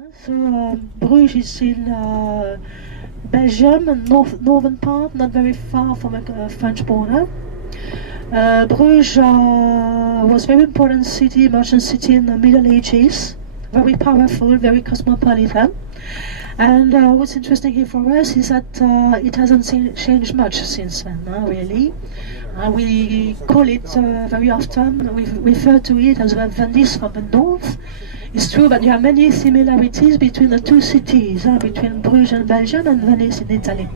So Bruges is in Belgium, northern part, not very far from the French border. Bruges was a very important city, merchant city in the Middle Ages, very powerful, very cosmopolitan. And what's interesting here for us is that it hasn't changed much since then, really. We call it very often, we refer to it as Venice from the north. It's true that there are many similarities between the two cities, between Bruges in Belgium and Venice in Italy.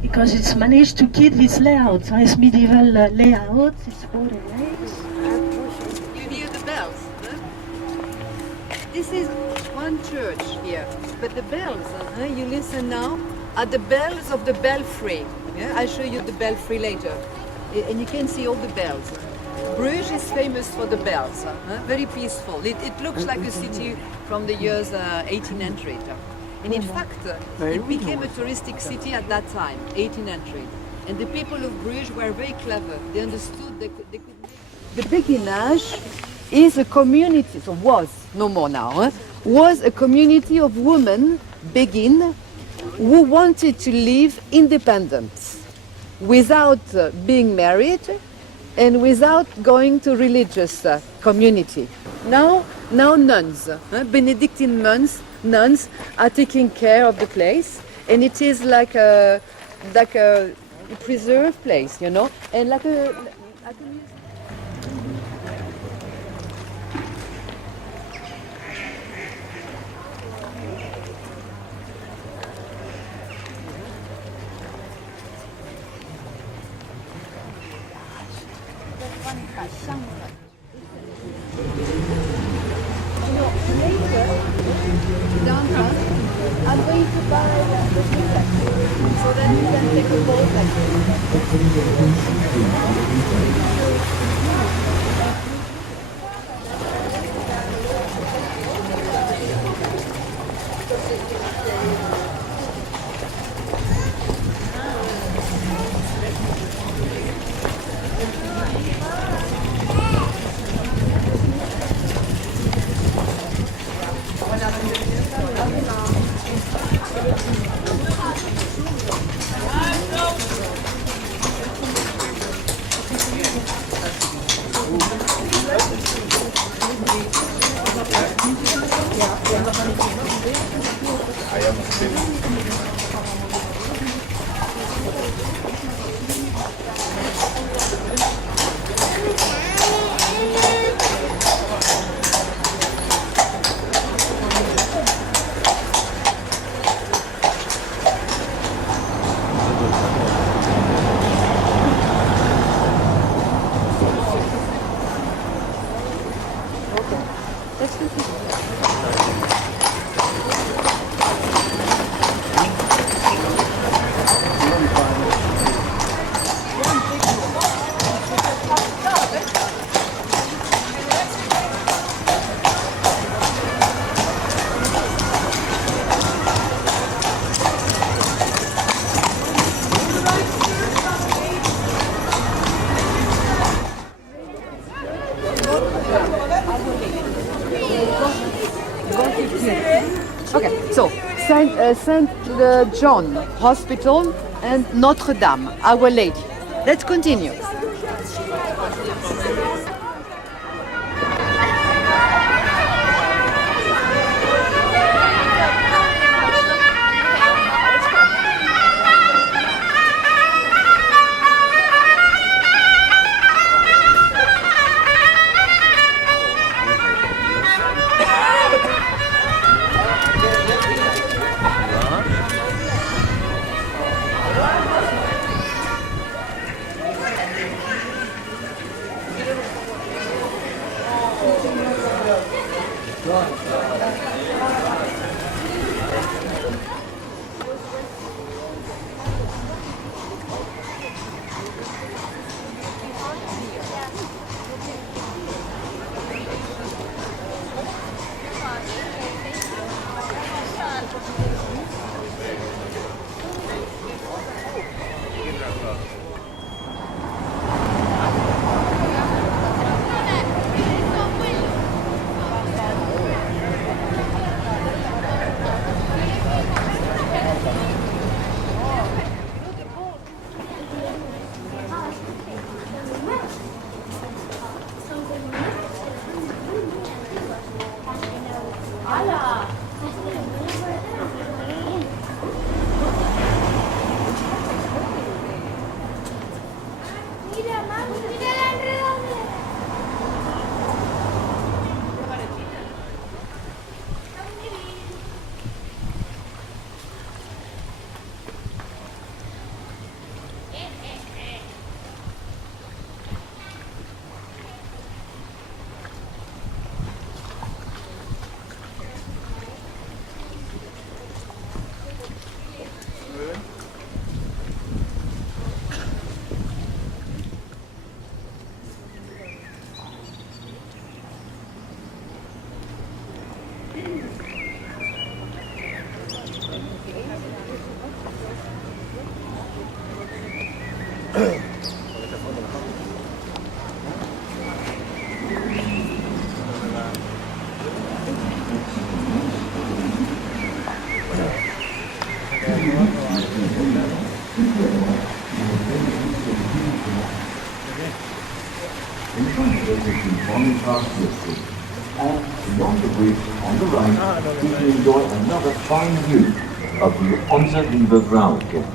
Because it's managed to keep this layout, its medieval layout, its waterways. You hear the bells, huh? This is one church here, but the bells, you listen now, are the bells of the belfry. Yeah? I'll show you the belfry later. And you can see all the bells. Bruges is famous for the bells, very peaceful. It looks like a city from the years 1800. And in fact, it became a touristic city at that time, 1800. And the people of Bruges were very clever. They understood they could make... The Béguinage is a community, so was, no more now, was a community of women, Béguines, who wanted to live independent, without being married, and without going to religious community. Now nuns, Benedictine nuns are taking care of the place, and it is like a preserved place, you know, and like a museum. Downtown, I'm going to buy the ticket so that you can take a boat like Okay, so Saint John Hospital and Notre Dame, Our Lady. Let's continue. In front of us is the morning past district, and beyond the bridge on the right, we can enjoy another fine view of the Onze Lieve Vrouwenkerk.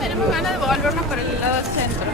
Tenemos ganas de volvernos por el lado del centro.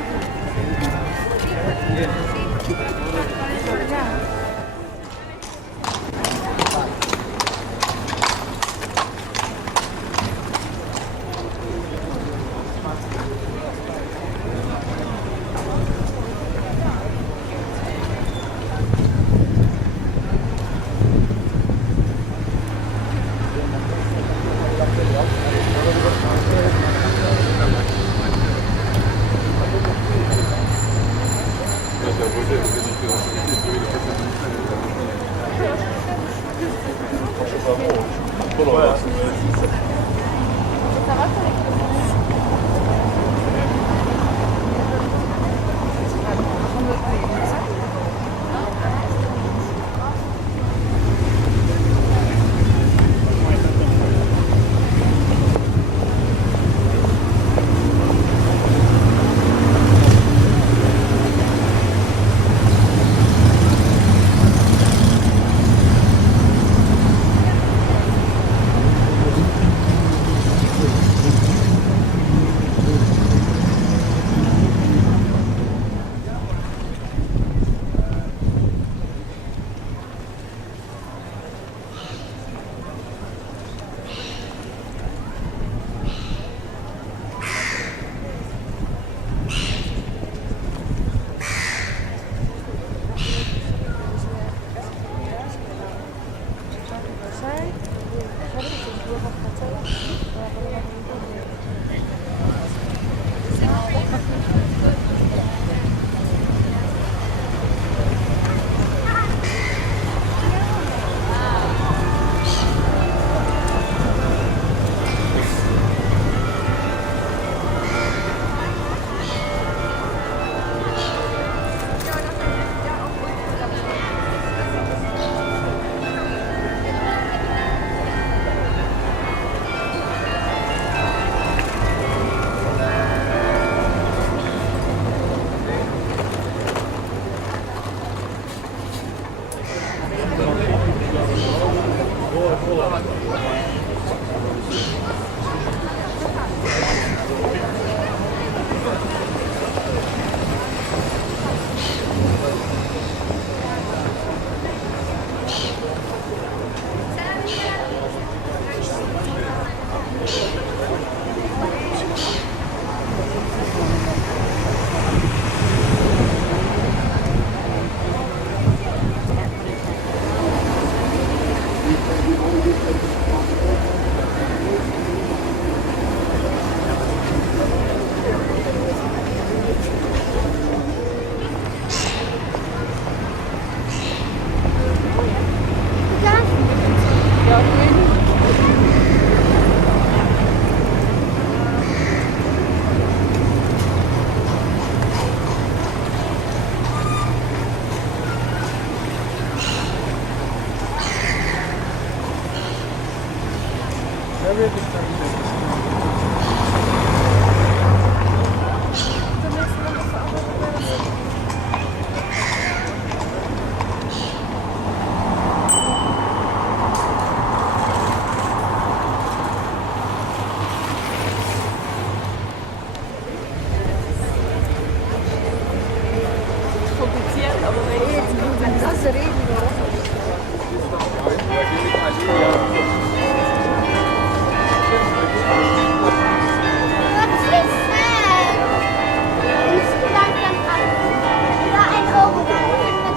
Du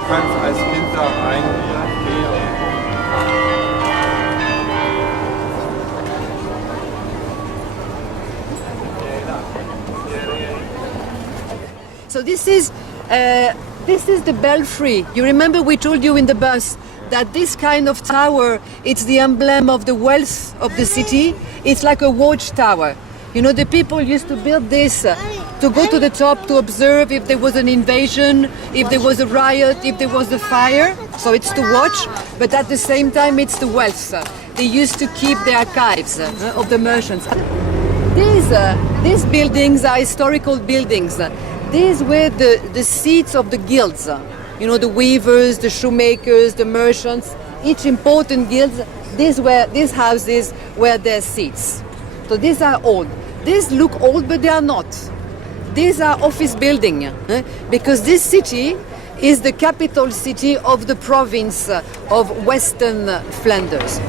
kannst als Kind da reingehen. So this is the belfry. You remember we told you in the bus that this kind of tower, it's the emblem of the wealth of the city. It's like a watchtower. You know, the people used to build this to go to the top to observe if there was an invasion, if there was a riot, if there was a fire. So it's to watch, but at the same time it's the wealth. They used to keep the archives of the merchants. These buildings are historical buildings. These were the seats of the guilds. You know, the weavers, the shoemakers, the merchants. Each important guild, these houses were their seats. So these are old. These look old, but they are not. These are office buildings, because this city is the capital city of the province of Western Flanders.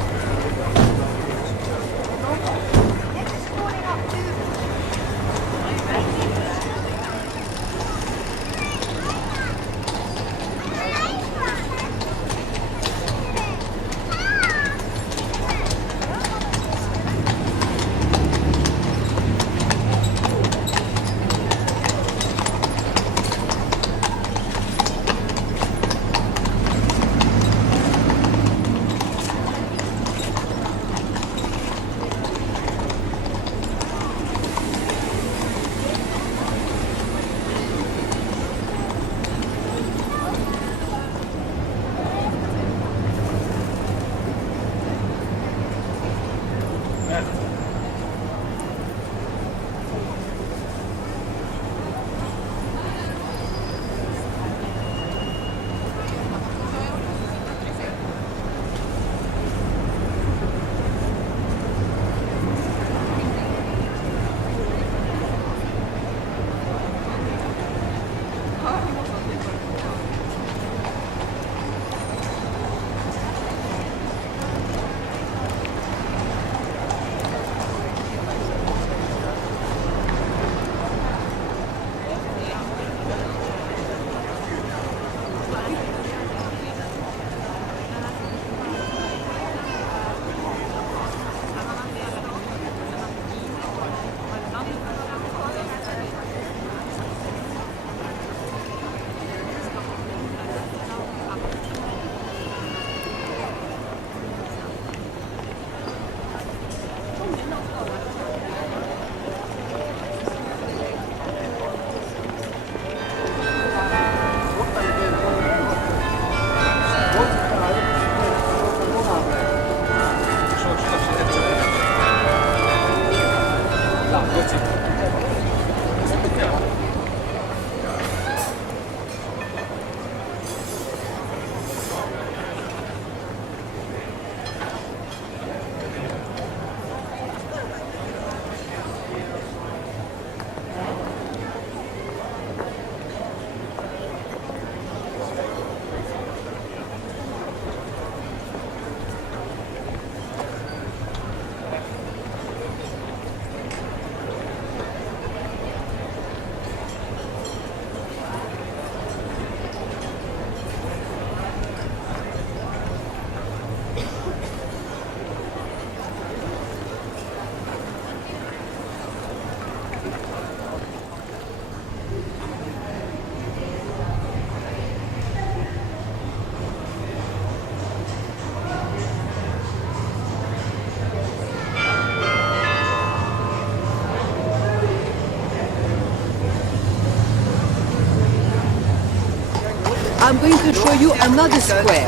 I'm going to show you another square,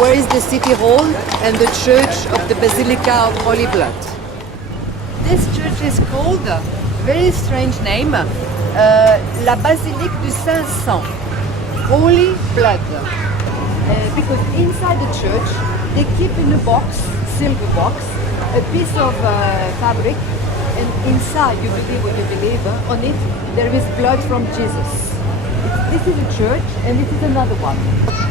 where is the city hall and the church of the Basilica of Holy Blood. This church is called, very strange name, La Basilique du Saint-Sang, Holy Blood. Because inside the church, they keep in a box, silver box, a piece of fabric, and inside, you believe what you believe, on it there is blood from Jesus. This is a church, and this is another one.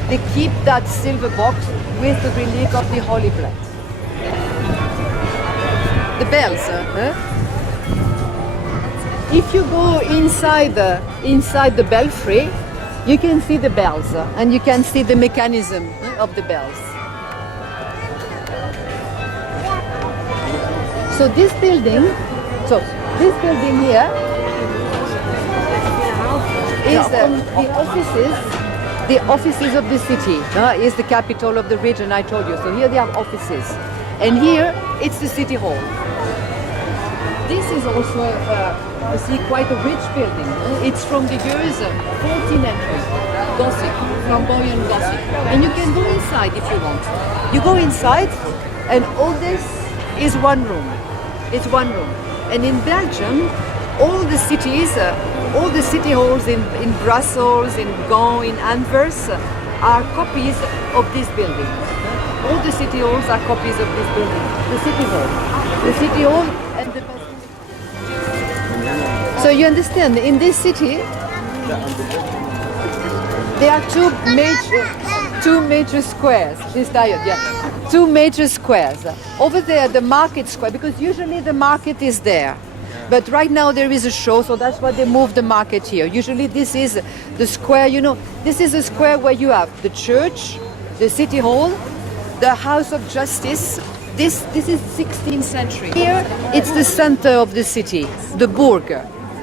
They keep that silver box with the relic of the Holy Blood. The bells, If you go inside the belfry, you can see the bells, and you can see the mechanism of the bells. So this building here is the offices of the city. Is the capital of the region I told you. So here they have offices, and here it's the city hall. This is also quite a rich building. It's from the years 1400, Gothic, flamboyant Gothic, and you can go inside if you want. You go inside, and all this is one room. It's one room. And in Belgium, all the cities, all the city halls in Brussels, in Gand, in Antwerp, are copies of this building. All the city halls are copies of this building. The city hall. The city hall and the basilica. So you understand, in this city, there are two major squares. She's tired, yeah. Two major squares. Over there, the market square, because usually the market is there. But right now there is a show, so that's why they moved the market here. Usually this is the square, this is a square where you have the church, the city hall, the House of Justice. This is 16th century. Here, it's the center of the city, the Burg.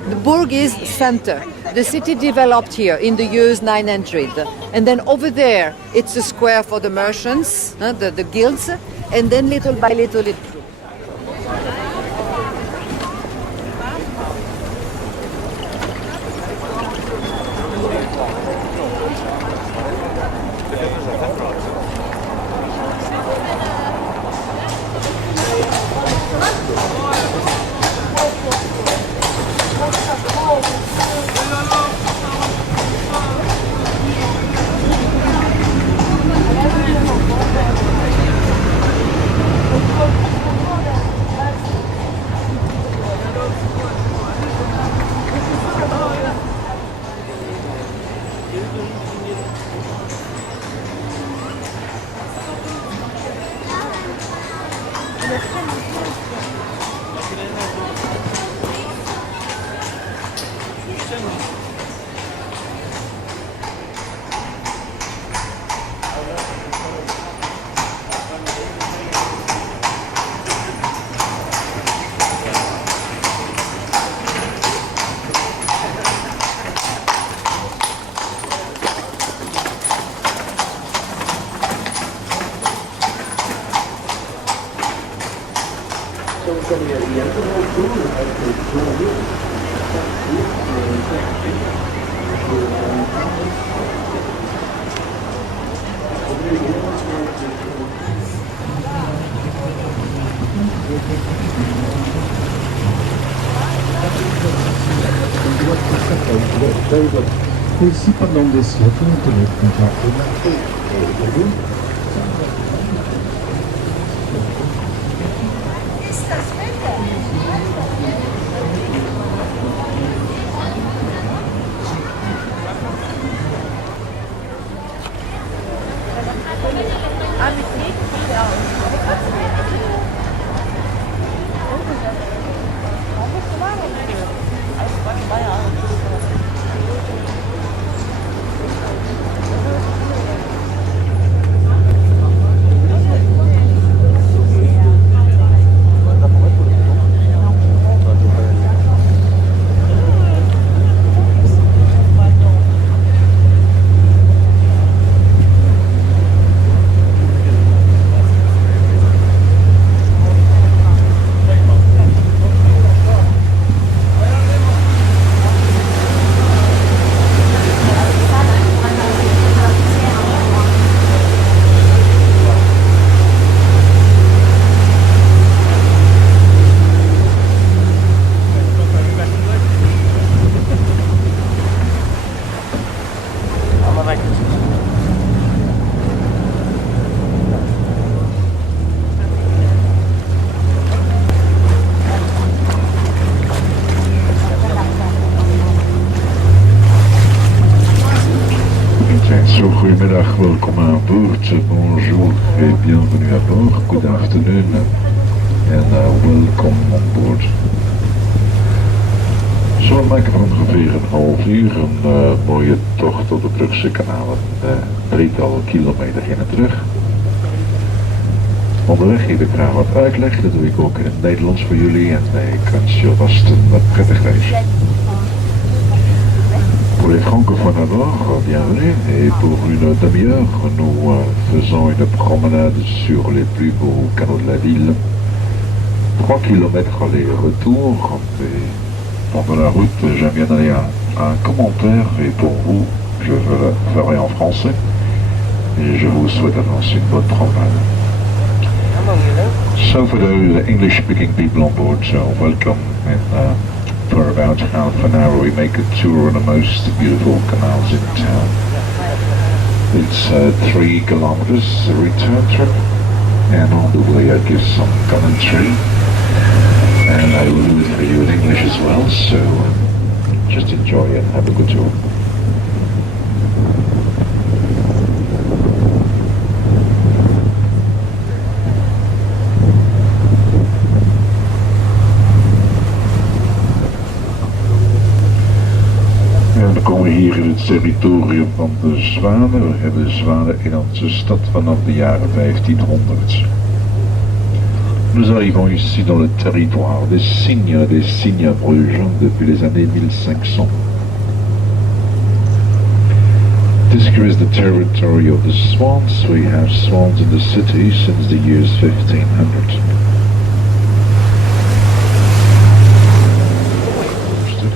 The Burg is center. The city developed here in the years 900. And then over there, it's a square for the merchants, the guilds, and then little by little it grew. Aussi pendant des siècles, on tenait contact et So, goedemiddag, welkom aan boord, bonjour et bienvenue à bord, good afternoon and welcome on board. Zo, we maken van ongeveer een half uur een mooie tocht door de Brugse kanalen, drietal kilometer heen en terug. Onderweg geef ik graag wat uitleg, dat doe ik ook in het Nederlands voor jullie en ik wens je vast een prettig reis. Pour les francophones d'abord, bienvenue. Et pour une demi-heure, nous faisons une promenade sur les plus beaux canaux de la ville. 3 kilomètres aller-retour. Et pendant la route, j'aime bien donner un commentaire. Et pour vous, je le ferai en français. Et je vous souhaite à tous une bonne promenade. So for those English-speaking people on board, so welcome. And, for about half an hour we make a tour on the most beautiful canals in town. It's 3 kilometers a return trip, and on the way I give some commentary, and I will do it for you in English as well, so just enjoy it, have a good tour. Dan komen we hier in het territorium van de zwanen. We hebben zwanen in onze stad vanaf de jaren 1500. Nous arrivons ici dans le territoire des cygnes à Bruges depuis les années 1500. This here is the territory of the swans. We have swans in the city since the years 1500.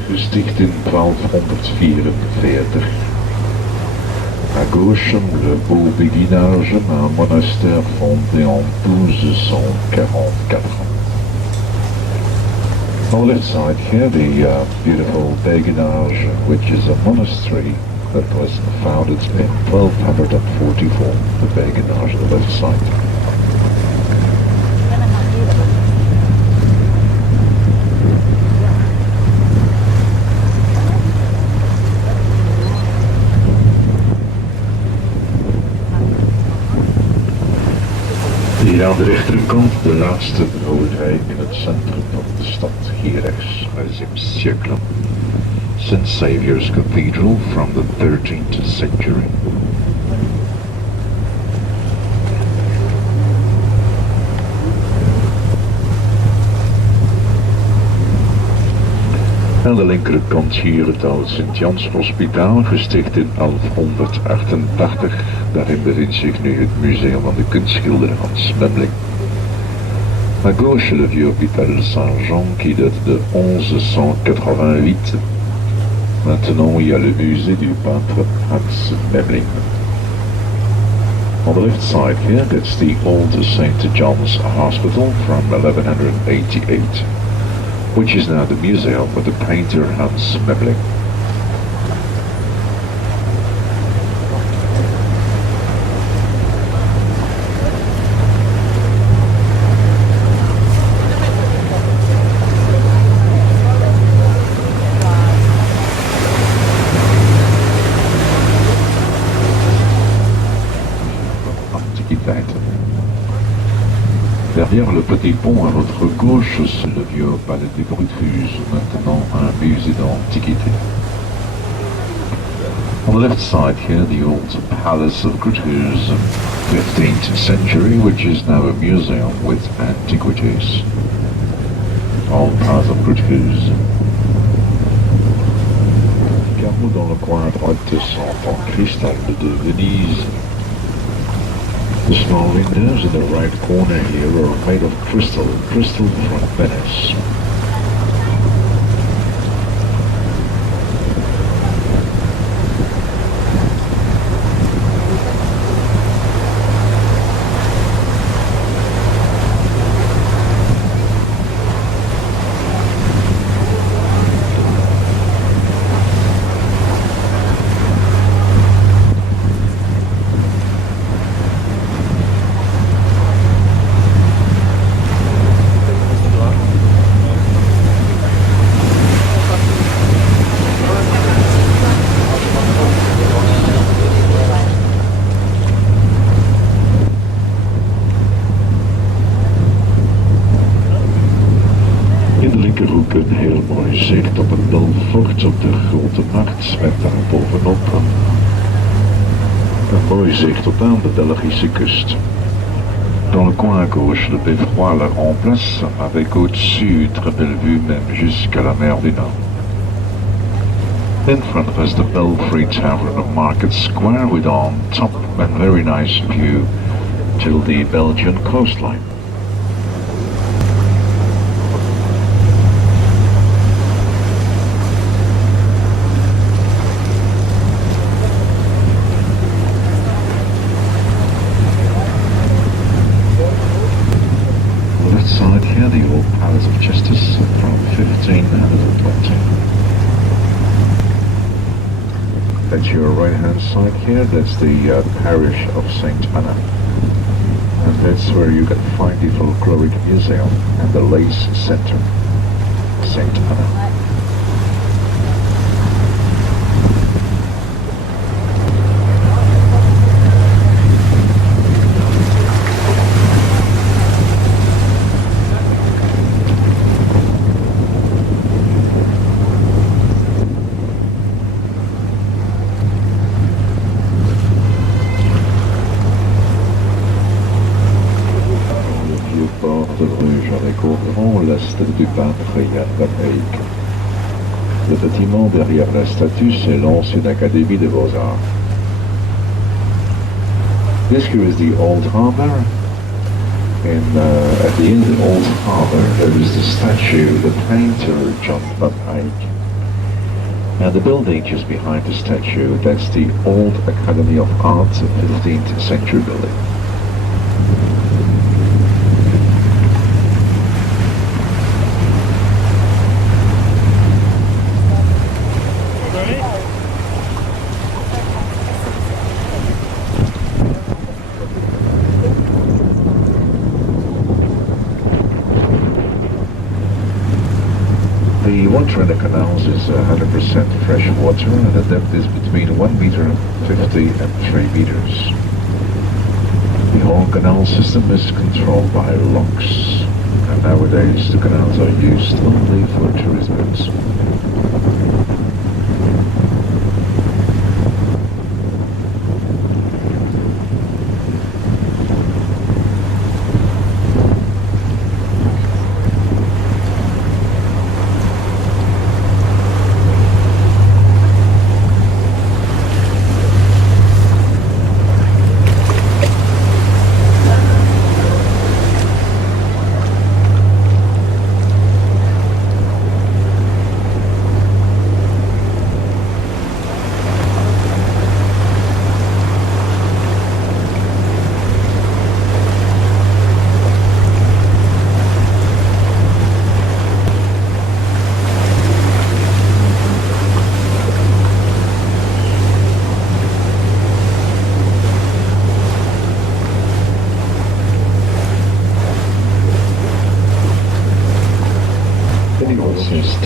Gesticht in 1244. À gauche, le beau béguinage, un monastère fondé en 1244. On the left side here, the beautiful béguinage, which is a monastery that was founded in 1244. The béguinage on the left side. Hier aan de rechterkant de laatste boerderij in het centrum van de stad, hier rechts, 11e siècle. St. Saviour's Cathedral from the 13th century. Aan de linkerkant hier het oude Sint-Jans Hospitaal, gesticht in 1188. Daarin bevindt zich nu het museum van de kunstschilder Hans Memling. À gauche, le vieux hôpital Saint-Jean qui date de 1188. Maintenant, il y a le musée du peintre Hans Memling. On the left side here, that's the old St. John's Hospital from 1188. Which is now the museum of the painter Hans Memling. Antiquiteiten. Derrière le petit pont à votre gauche, c'est le vieux palais de Bruges, maintenant un musée d'antiquité. On the left side here, the old palace of Bruges, 15th century, which is now a museum with antiquities. Old palace of Bruges. Carreau dans le coin à droite sont en cristal de Venise. The small windows in the right corner here are made of crystal from Venice. iets met daarbovenop een mooi zicht op aan de Belgische kust. Dans le coin à gauche, le beffroi la remplace, avec au-dessus une très belle vue même jusqu'à la mer du Nord. In front of us the Belfry Tavern of Market Square with on top a very nice view till the Belgian coastline. Side here, the old Palace of Justice from 1520. At your right hand side here, that's the parish of St. Anna. And that's where you can find the Folkloric Museum and the Lace Center, St. Anna. De Bruges avec au grand la statue du peintre Jan van Eyck. Le bâtiment derrière la statue, c'est l'ancienne Académie des Beaux-Arts. This here is the Old Harbour, and at the end of the Old Harbour there is the statue of the painter Jan van Eyck. And the building just behind the statue, that's the Old Academy of Arts, a 15th century building. The water in the canals is 100% fresh water, and the depth is between 1 meter 50 and 3 meters. The whole canal system is controlled by locks, and nowadays the canals are used only for tourist boats.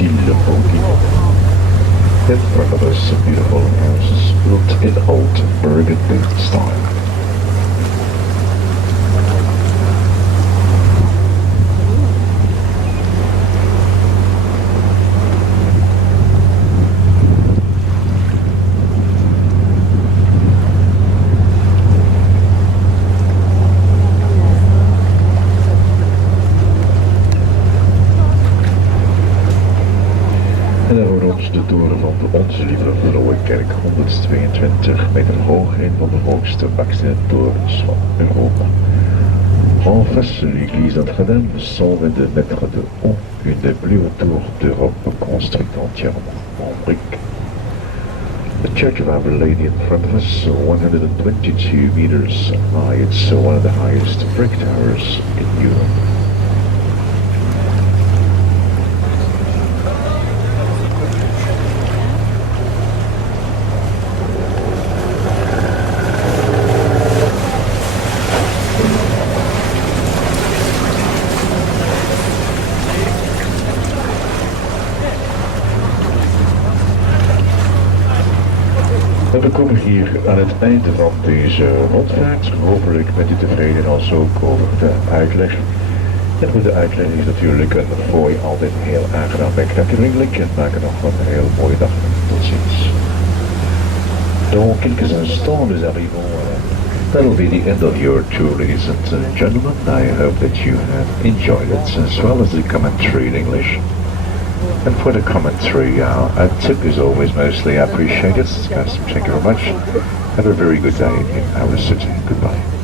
Style Bourguignon. In front of us, beautiful houses built in old Burgundy style. En daar voor ons de toren van de Onze Lieve Vrouwenkerk, 122 meter hoog, een van de hoogste bakstenen torens van Europa. En face, l'église Notre-Dame, 122 mètres de haut, une des plus hautes tours d'Europe construite entièrement en briques. The Church of Our Lady in front of us, 122 meters high, it's one of the highest brick towers in Europe. En we komen hier aan het einde van deze rondvaart. Hopelijk bent u tevreden als ook over de uitleg. En goed, de uitleg is natuurlijk een voor je altijd heel aangenaam weg vriendelijk en maak er nog een heel mooie dag. Tot ziens. Dans quelques instants, nous arrivons. That'll be the end of your tour, ladies and gentlemen. I hope that you have enjoyed it as well as the commentary in English. And for the commentary, a tip is always mostly appreciated. Guys, thank you very much. Have a very good day in our city. Goodbye.